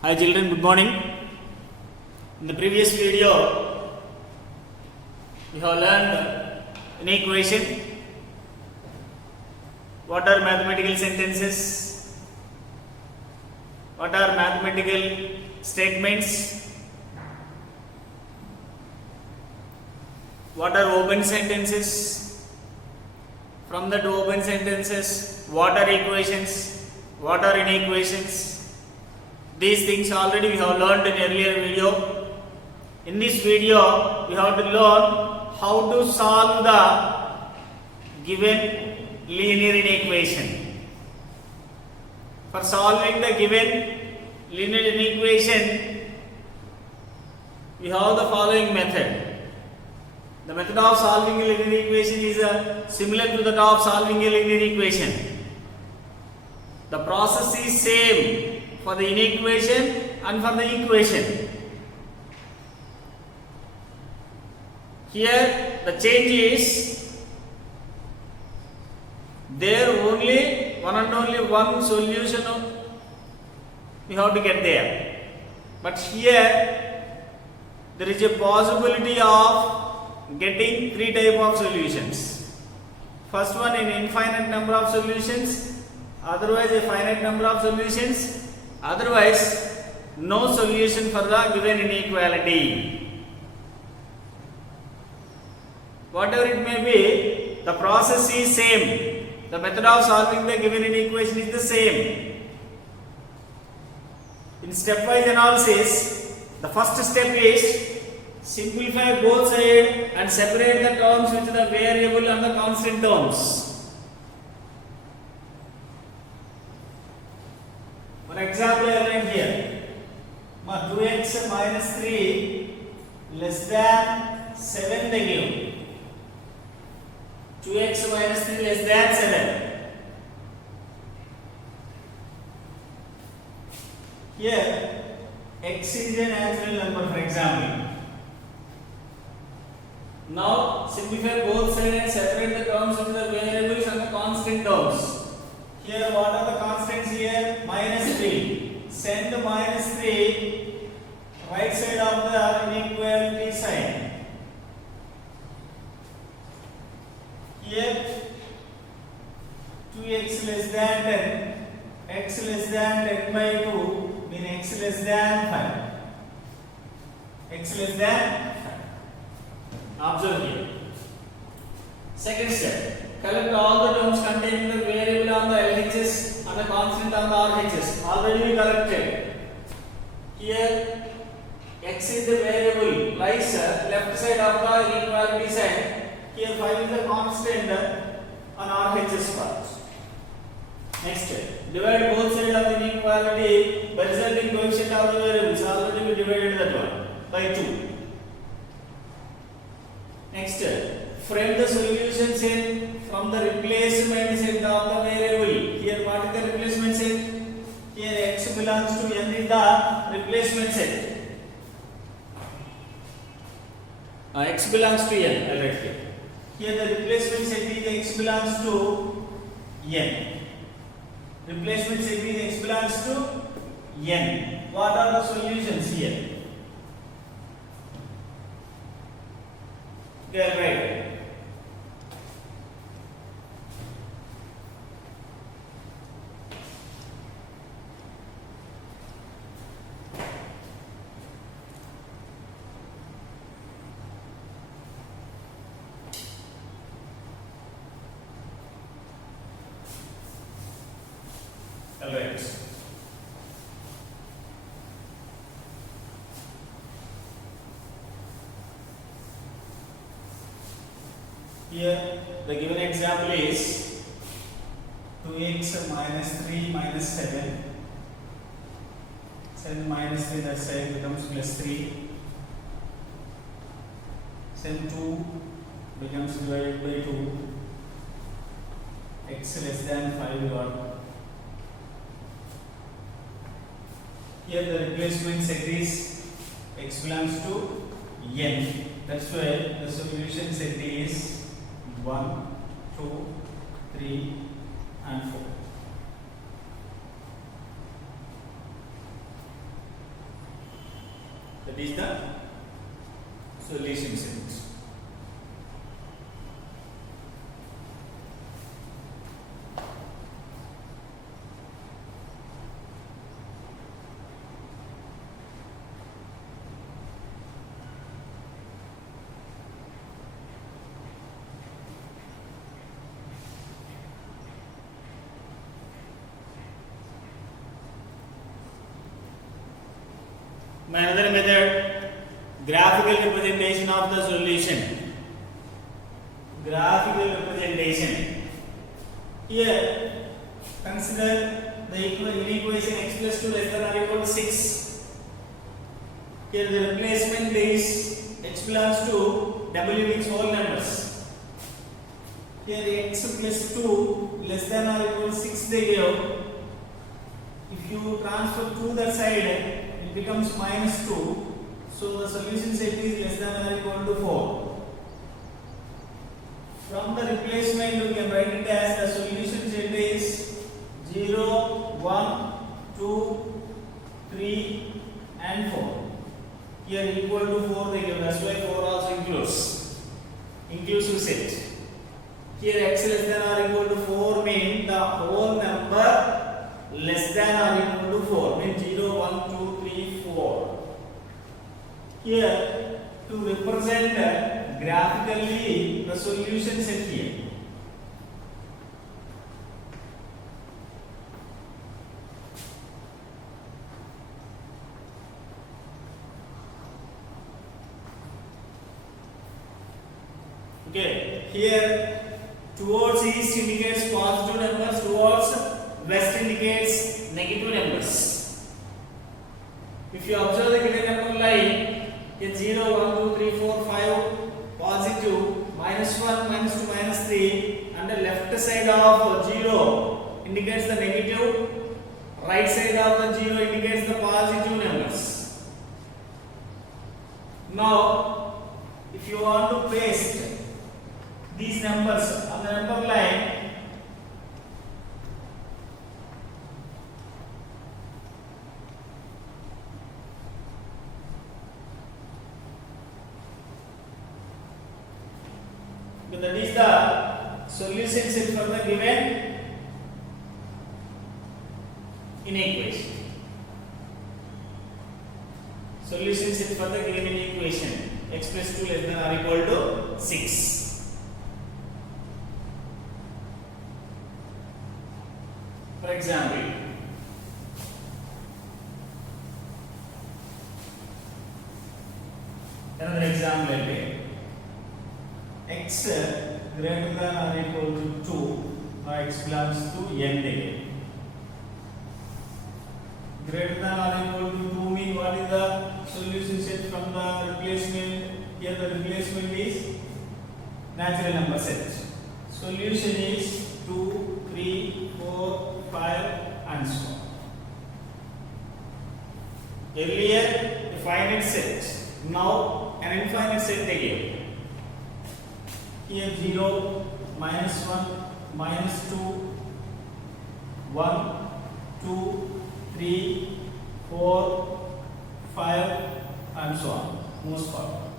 Hi children, good morning. In the previous video, we have learned an equation. What are mathematical sentences? What are mathematical statements? What are open sentences? From that open sentences, what are equations? What are inequations? These things already we have learned in earlier video. In this video, we have to learn how to solve the given linear inequation. For solving the given linear inequation, we have the following method. The method of solving a linear equation is similar to that of solving a linear equation. The process is same for the inequation and for the equation. Here the change is there only one and only one solution we have to get there. But here there is a possibility of getting three type of solutions. First one, an infinite number of solutions, otherwise a finite number of solutions, otherwise no solution for the given inequality. Whatever it may be, the process is same. The method of solving the given inequation is the same. In stepwise analysis, the first step is simplify both sides and separate the terms with the variable and the constant terms. For example, I write here 2x minus 3 less than 7 they give. 2x minus 3 less than 7. Here x is a natural number, for example. Now simplify both sides and separate the terms into the variables and the constant terms. Here what are the constants here? Minus 3. Send the minus 3 right side of the inequality sign. Here 2x less than 10, x less than 10 by 2 mean x less than 5. X less than 5. Observe here. Second step, collect all the terms containing the variable on the LHS and the constant on the RHS. Already we collected. Here x is the variable, lies left side of the inequality side. Here 5 is the constant on RHS part. Next step, divide both sides of the inequality by resulting coefficient of the variables. Already we divided that one by 2. Next, frame the solution set from the replacement set of the variable. Here what is the replacement set? Here x belongs to n is the replacement set. X belongs to n, I write here. Here the replacement set is x belongs to n. Replacement set is x belongs to n. What are the solutions here? They are right. All right. Here the given example is 2x minus 3 minus 7. Send minus 3 that side becomes plus 3. Send 2 becomes divided by 2. X less than 5 got. Here the replacement set is x belongs to n. That's why the solution set is 1, 2, 3 and 4. That is the solution set. Another method, graphical representation of the solution. Graphical representation. Here, consider the equation x plus 2 less than or equal to 6. Here the replacement is x belongs to w means whole numbers. Here the x plus 2 less than or equal to 6 they give. If you transfer 2 that side, it becomes minus 2. So the solution set is less than or equal to 4. From the replacement, we can write it as the solution set is 0, 1, 2, 3 and 4. Here equal to 4 they give, that's why 4 also includes. Inclusive set. Here x less than or equal to 4 means the whole number less than or equal to 4 means 0, 1, 2, 3, 4. Here to represent graphically the solution set here. Okay, here towards east indicates positive numbers, towards west indicates negative numbers. If you observe the given number line, here 0, 1, 2, 3, 4, 5, positive, minus 1, minus 2, minus 3, and the left side of 0 indicates the negative, right side of the 0 indicates the positive numbers. Now, if you want to paste these numbers on the number line, that is the solution set for the given inequation. Solution set for the given inequation x plus 2 less than or equal to 6. For example, another example x greater than or equal to 2 or x belongs to n again. Greater than or equal to 2 means what is the solution set from the replacement? Here the replacement is natural number set. Solution is 2, 3, 4, 5 and so on. Earlier a finite set, now an infinite set they gave. Here 0, minus 1, minus 2, 1, 2, 3, 4, 5 and so on, moves forward.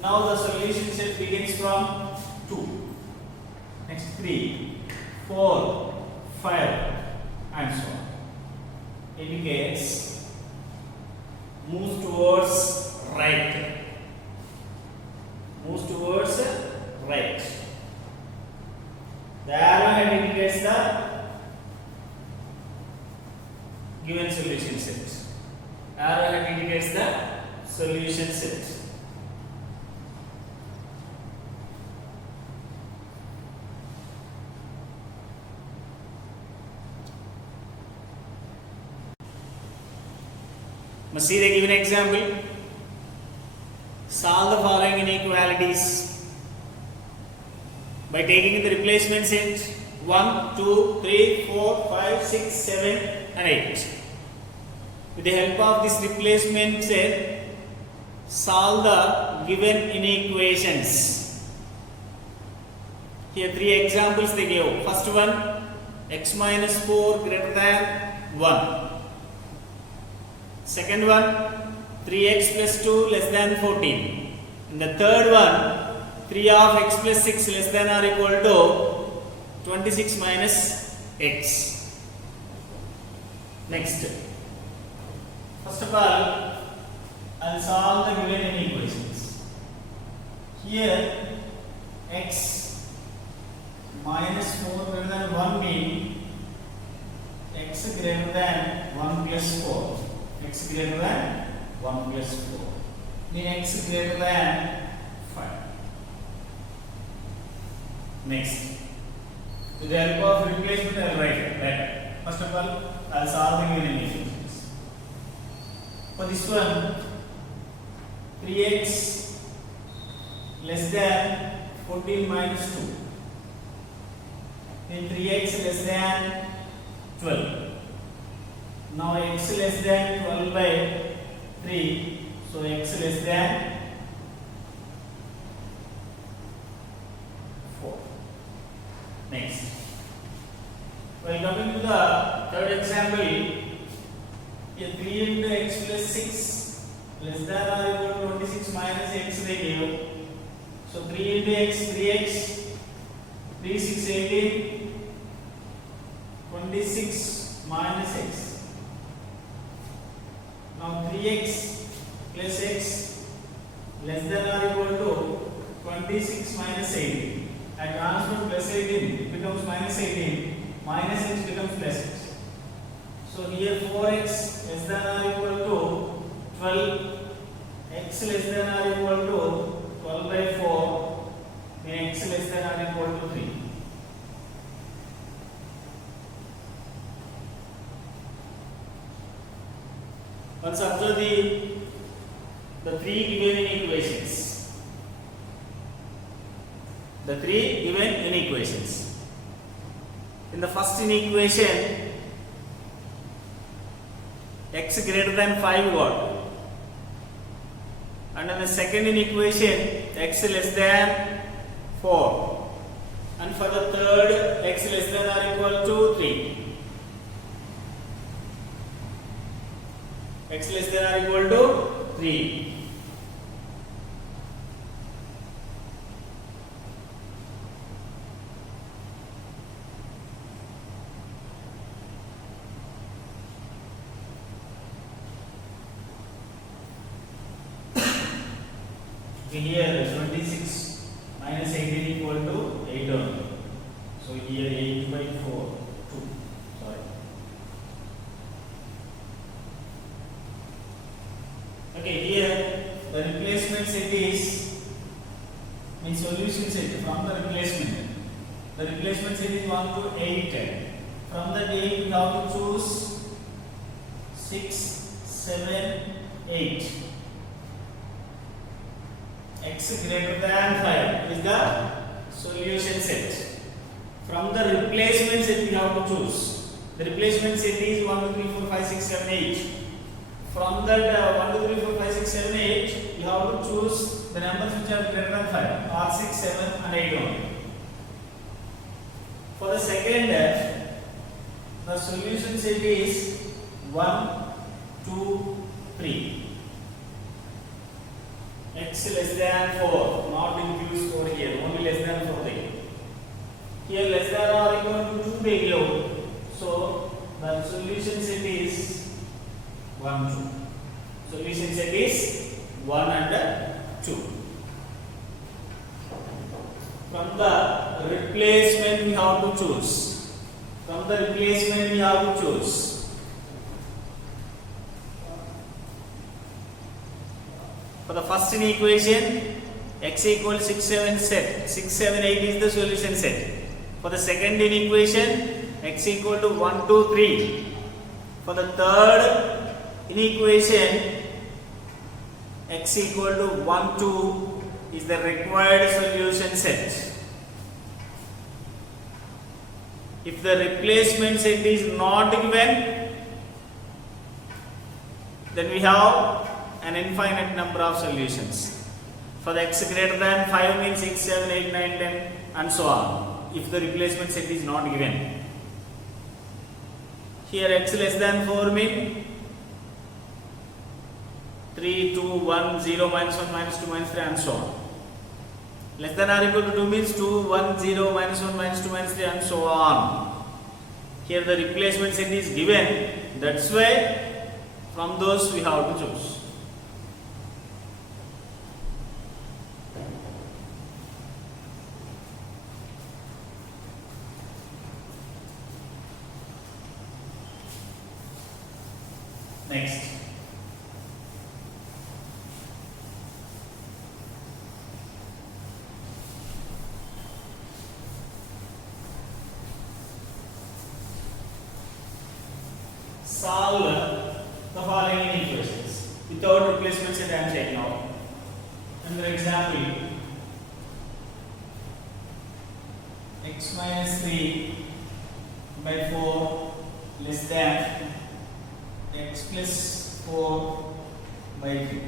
Now the solution set begins from 2, next 3, 4, 5 and so on. Indicates moves towards right. Moves towards right. The arrowhead indicates the given solution set. Arrowhead indicates the solution set. Must see the given example. Solve the following inequalities by taking the replacement set 1, 2, 3, 4, 5, 6, 7 and 8. With the help of this replacement set, solve the given inequations. Here 3 examples they gave. First one, x minus 4 greater than 1. Second one, 3x plus 2 less than 14. In the third one, 3 of x plus 6 less than or equal to 26 minus x. Next. First of all, I will solve the given inequations. Here, x minus 4 greater than 1 means x greater than 1 plus 4. X greater than 1 plus 4. Mean x greater than 5. Next. With the help of replacement, I will write it. Right. First of all, I will solve the given equations. For this one, 3x less than 14 minus 2. Then 3x less than 12. Now x less than 12 by 3. So x less than 4. Next. While coming to the third example, here 3 into x plus 6 less than or equal to 26 minus x they give. So 3 into x, 3x, 3, 6, 18, 26 minus x. Now 3x plus x less than or equal to 26 minus 18. I transfer plus 18, it becomes minus 18, minus x becomes plus x. So here 4x less than or equal to 12, x less than or equal to 12 by 4, then x less than or equal to 3. Once observe the three given inequations. The three given inequations. In the first inequation, x greater than 5 got. And in the second inequation, x less than 4. And for the third, x less than or equal to 3. X less than or equal to 3. Here 26 minus 18 equal to 8 only. So here 8 by 4, 2. Sorry. Okay, here the replacement set is means solution set from the replacement. The replacement set is 1 to 8. From the 8 we have to choose 6, 7, 8. X greater than 5 is the solution set. From the replacement set we have to choose. The replacement set is 1, 2, 3, 4, 5, 6, 7, 8. From that 1, 2, 3, 4, 5, 6, 7, 8, you have to choose the numbers which are greater than 5 or 6, 7 and 8 only. For the second, the solution set is 1, 2, 3. X less than 4, not includes 4 here, only less than 4 there. Here less than or equal to 2 they give. So the solution set is 1, 2. Solution set is 1 and 2. From the replacement we have to choose. From the replacement we have to choose. For the first inequation, x equals 6, 7 set. 6, 7, 8 is the solution set. For the second inequation, x equal to 1, 2, 3. For the third inequation, x equal to 1, 2 is the required solution set. If the replacement set is not given, then we have an infinite number of solutions. For the x greater than 5 means 6, 7, 8, 9, 10 and so on. If the replacement set is not given. Here x less than 4 means 3, 2, 1, 0, minus 1, minus 2, minus 3, and so on. Less than or equal to 2 means 2, 1, 0, minus 1, minus 2, minus 3, and so on. Here the replacement set is given. That's why from those we have to choose. Next. Solve the following equations without replacement set I am taking out. Another example, x minus 3 by 4 less than x plus 4 by 3.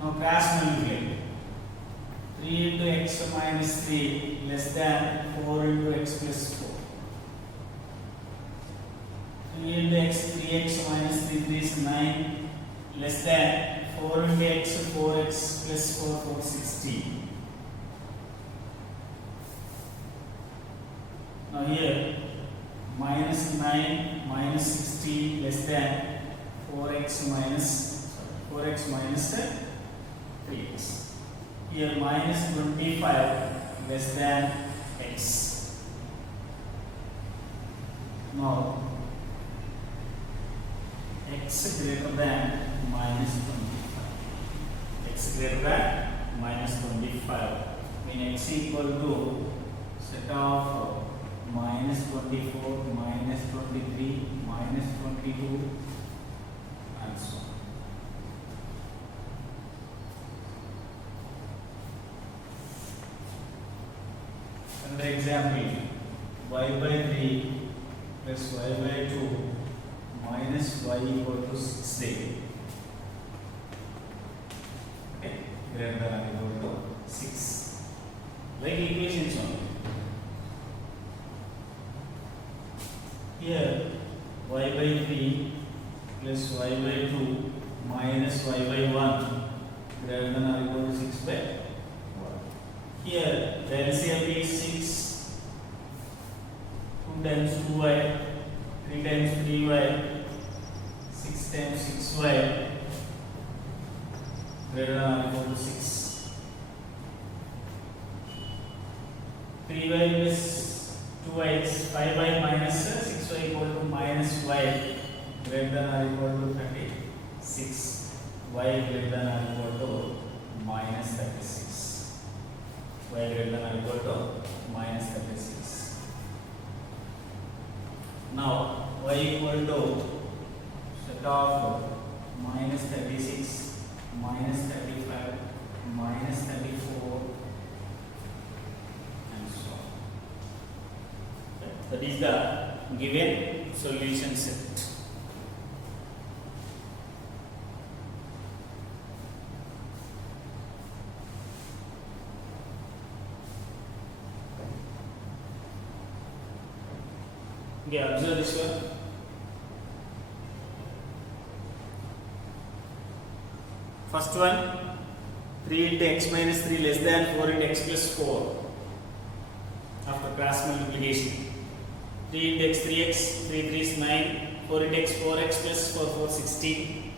Now cross multiply. 3 into x minus 3 less than 4 into x plus 4. 3 into x, 3x minus 3 is 9 less than 4 into x, 4x plus 4, 16. Now here minus 9 minus 16 less than 4x minus 3x. Here minus 25 less than x. Now x greater than minus 25. X greater than minus 25. Mean x equal to set of minus 24, minus 23, minus 22, and so on. Another example, y by 3 plus y by 2 minus y equal to 6. Okay, greater than or equal to 6. Like equations only. Here y by 3 plus y by 2 minus y by 1 greater than or equal to 6 by 1. Here the LCM is 6, 2 times 2y, 3 times 3y, 6 times 6y greater than or equal to 6. 3y plus 2y is 5y minus 6y equal to minus y greater than or equal to 36. Y greater than or equal to minus 36. Y greater than or equal to minus 36. Now y equal to set of minus 36, minus 35, minus 34, and so on. That is the given solution set. Okay, observe this one. First one, 3 into x minus 3 less than 4 into x plus 4 after cross multiplication. 3 into x, 3x, 3 3 is 9, 4 into x, 4x plus 4, 4, 16.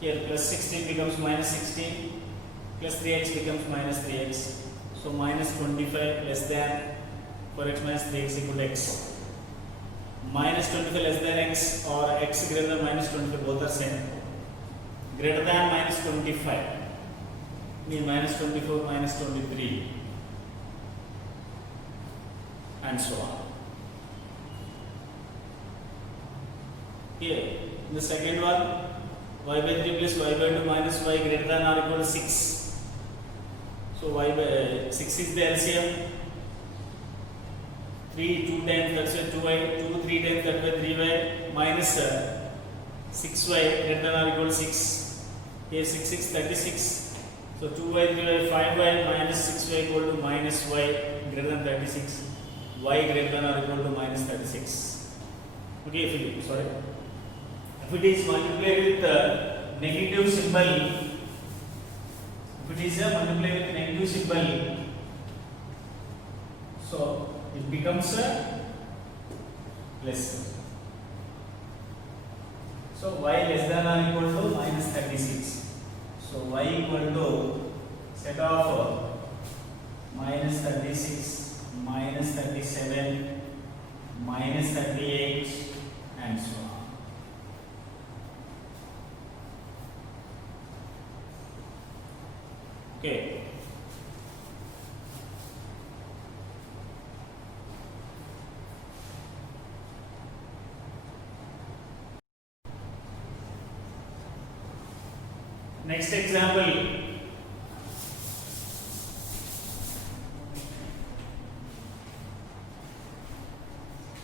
Here plus 16 becomes minus 16, plus 3x becomes minus 3x. So minus 25 less than 4x minus 3x equal to x. Minus 25 less than x or x greater than minus 25, both are same. Greater than minus 25 mean minus 24, minus 23, and so on. Here in the second one, y by 3 plus y by 2 minus y greater than or equal to 6. So y by 6 is the LCM. 3 2 times that's why 2y, 2 3 times that by 3y minus 6y greater than or equal to 6. Here 6 6 36. So 2y 3y 5y minus 6y equal to minus y greater than 36. y greater than or equal to minus 36. Okay, if it is multiplied with the negative symbol, if it is multiplied with negative symbol, so it becomes less. So y less than or equal to minus 36. So y equal to set of minus 36, minus 37, minus 38 and so on. Okay. Next example.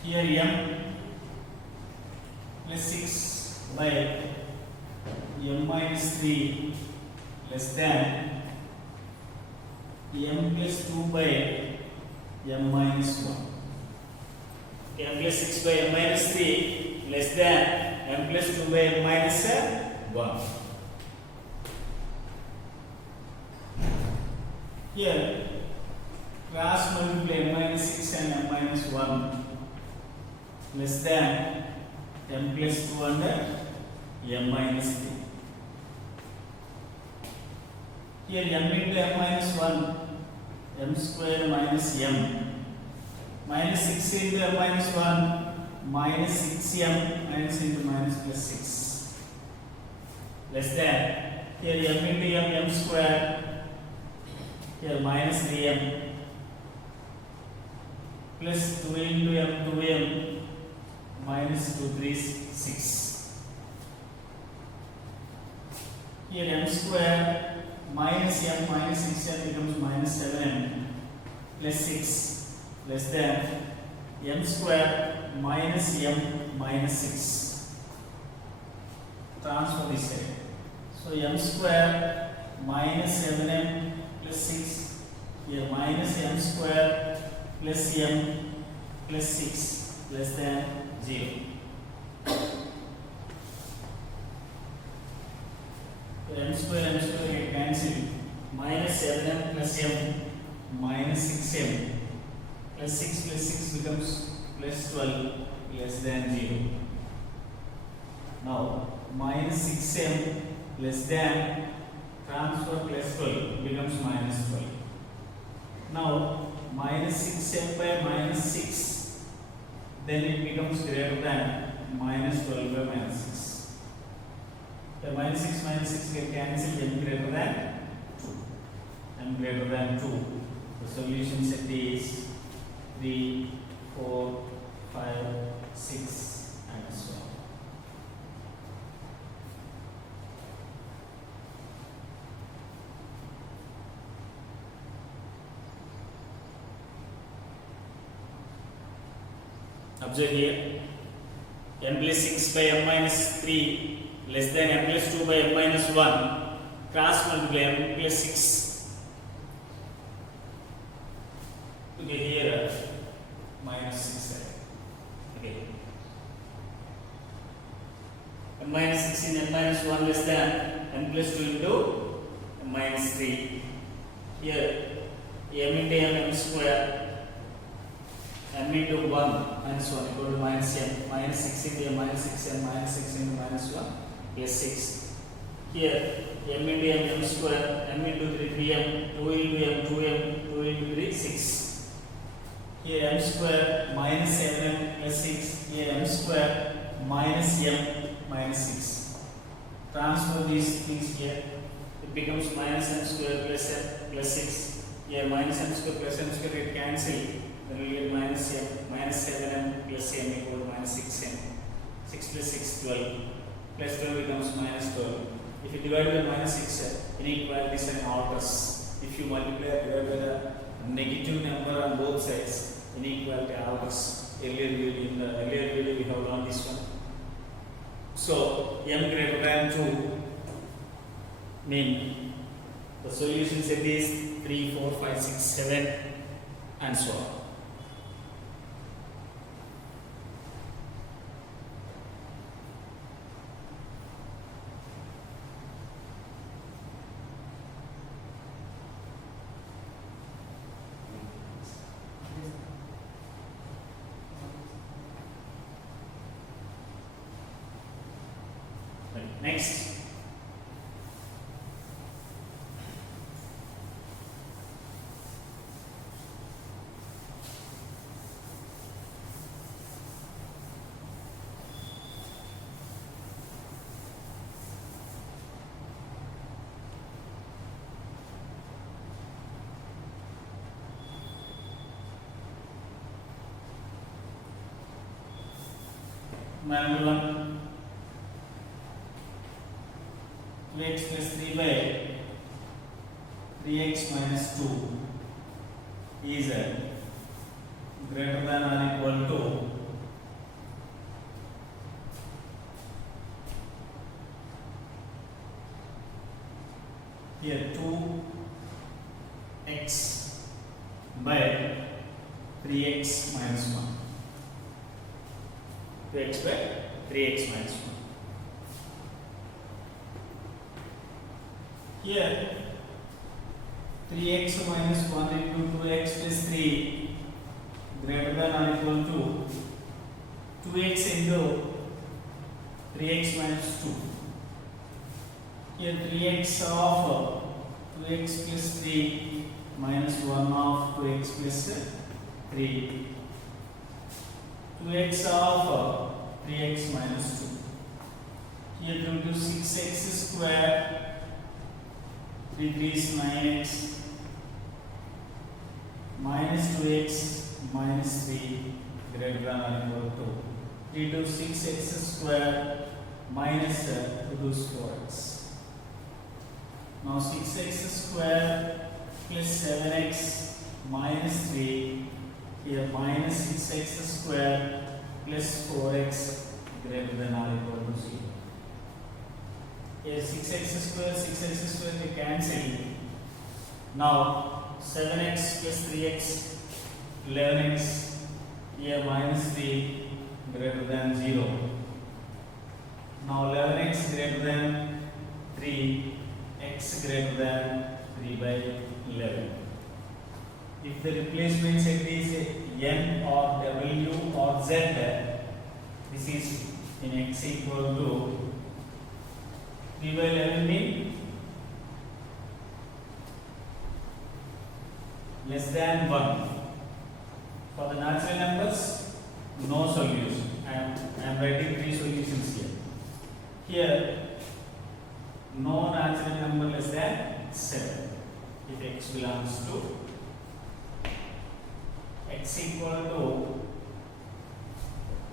Here m plus 6 by m minus 3 less than m plus 2 by m minus 1. M plus 6 by m minus 3 less than m plus 2 by m minus 1. Here cross multiply m minus 6 and m minus 1 less than m plus 2 and m minus 3. Here m into m minus 1, m square minus m, minus 6 into m minus 1, minus 6m, minus into minus plus 6 less than, here m into m square, here minus 3m plus 2 into m 2m minus 2 3 6. Here m square minus m minus 6m becomes minus 7m plus 6 less than m square minus m minus 6. Transfer this side. So m square minus 7m plus 6, here minus m square plus m plus 6 less than 0. M square get cancelled, minus 7m plus m minus 6m plus 6 plus 6 becomes plus 12 less than 0. Now minus 6m less than transfer plus 12 becomes minus 12. Now minus 6m by minus 6, then it becomes greater than minus 12 by minus 6. The minus 6 get cancelled, m greater than 2. M greater than 2. The solution set is 3, 4, 5, 6 and so on. Observe here, m plus 6 by m minus 3 less than m plus 2 by m minus 1, cross multiply m plus 6. Okay, here minus 6. Okay, m minus 6 in m minus 1 less than m plus 2 into m minus 3. Here m into m square, m into 1 minus 1 equal to minus m, minus 6 into m minus 6m minus 6 into minus 1 plus 6. Here m into m square, m into 3m, 2 into m 2m, 2 into 3 6. Here m square minus 7m plus 6, here m square minus m minus 6. Transfer these things here, it becomes minus m square plus m plus 6. Here minus m square plus m square get cancelled, then we get minus m minus 7m plus m equal to minus 6m. 6 plus 6 12, plus 12 becomes minus 12. If you divide by minus 6, inequality sign alters. If you multiply or divide by the negative number on both sides, inequality alters. In the earlier video we have learned this one. So m greater than 2 mean the solution set is 3, 4, 5, 6, 7 and so on. Next, number 1, 2x plus 3 by 3x minus 2 is greater than or equal to here 2x by 3x minus 1. 2x by 3x minus 1. Here 3x minus 1 into 2x plus 3 greater than or equal to 2x into 3x minus 2. Here 3x of 2x plus 3 minus 1 of 2x plus 3. 2x of 3x minus 2. Here 2 to 6x square. 3 3 is 9x minus 2x minus 3 greater than or equal to 3 to 6x square minus 2 to 4x. Now 6x square plus 7x minus 3, here minus 6x square plus 4x greater than or equal to 0. Here 6x square they cancel. Now 7x plus 3x 11x, here minus 3 greater than 0. Now 11x greater than 3, x greater than 3 by 11. If the replacement set is n or w or z, this is in x equal to 3 by 11 mean less than 1. For the natural numbers, no solution. I am writing 3 solutions here. Here, no natural number less than 7. If x belongs to x equal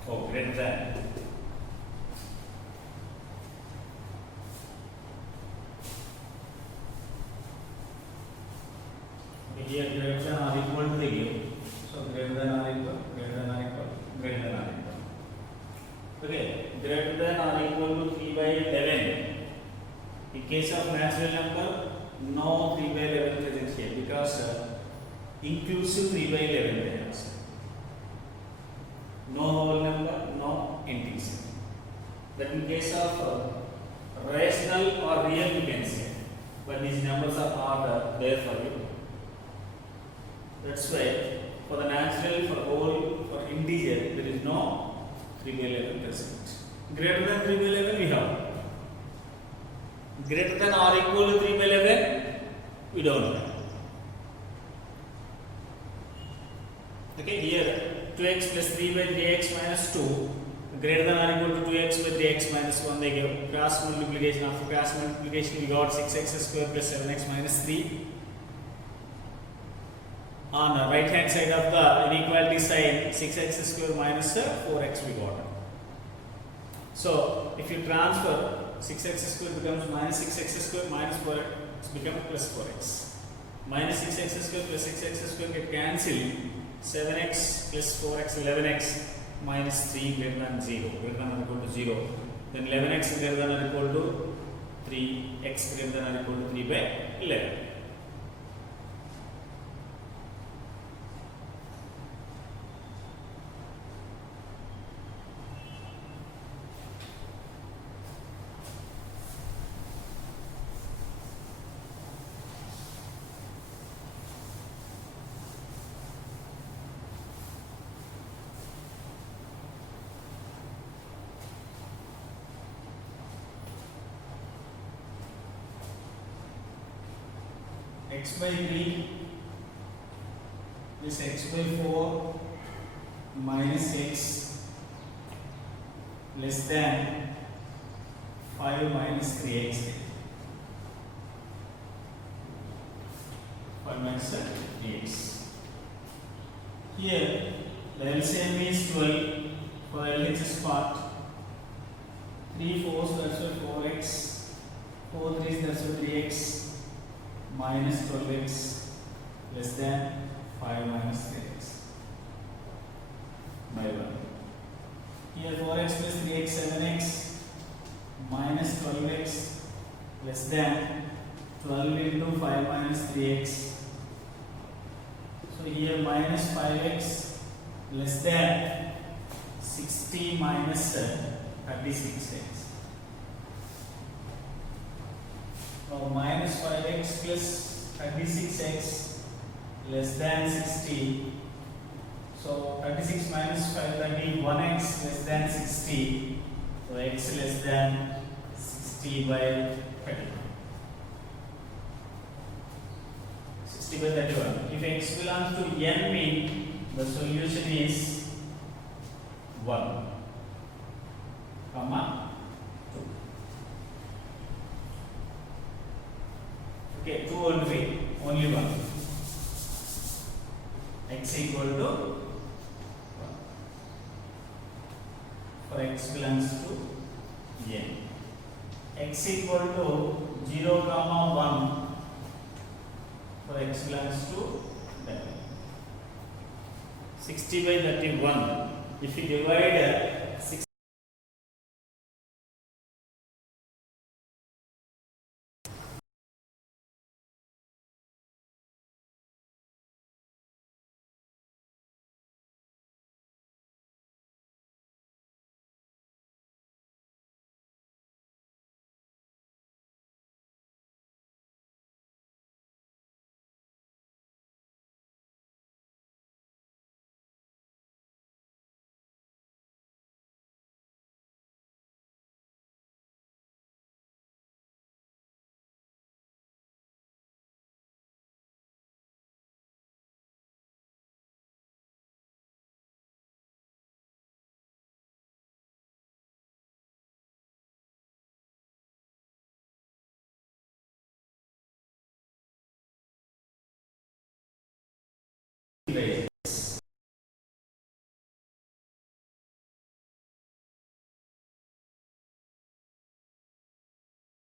to greater than here greater than or equal to they give. So greater than or equal, greater than or equal, greater than or equal. Okay, greater than or equal to 3 by 11. In case of natural number, no 3 by 11 present here because inclusive 3 by 11 there is. No whole number, no integer. That in case of rational or real you can say, but these numbers are there for you. That's why for the natural, for whole, for integer, there is no 3 by 11 present. Greater than 3 by 11 we have. Greater than or equal to 3 by 11 we don't have. Okay, here 2x plus 3 by 3x minus 2 greater than or equal to 2x by 3x minus 1 they give. Cross multiplication, after cross multiplication we got 6x square plus 7x minus 3. On the right hand side of the inequality sign, 6x square minus 4x we got. So if you transfer 6x square becomes minus 6x square minus 4x becomes plus 4x. Minus 6x square plus 6x square get cancelled. 7x plus 4x 11x minus 3 greater than 0, greater than or equal to 0. Then 11x greater than or equal to 3, x greater than or equal to 3 by 11. x by 3 is x by 4 minus x less than 5 minus 3x. 5 minus 3x. Here the LCM is 12 for LHS part. 3 4s, that's why 4x. 4 3s, that's why 3x minus 12x less than 5 minus 3x by 1. Here 4x plus 3x 7x minus 12x less than 12 into 5 minus 3x. So here minus 5x less than 60 minus 36x. Now minus 5x plus 36x less than 60. So 36 minus 5, 31x less than 60. So x less than 60 by 31. 60 by 31. If x belongs to n mean the solution is 1, comma 2. Okay, 2 only one. X equal to 1. For x belongs to n. X equal to 0, comma 1 for x belongs to that. 60 by 31. If you divide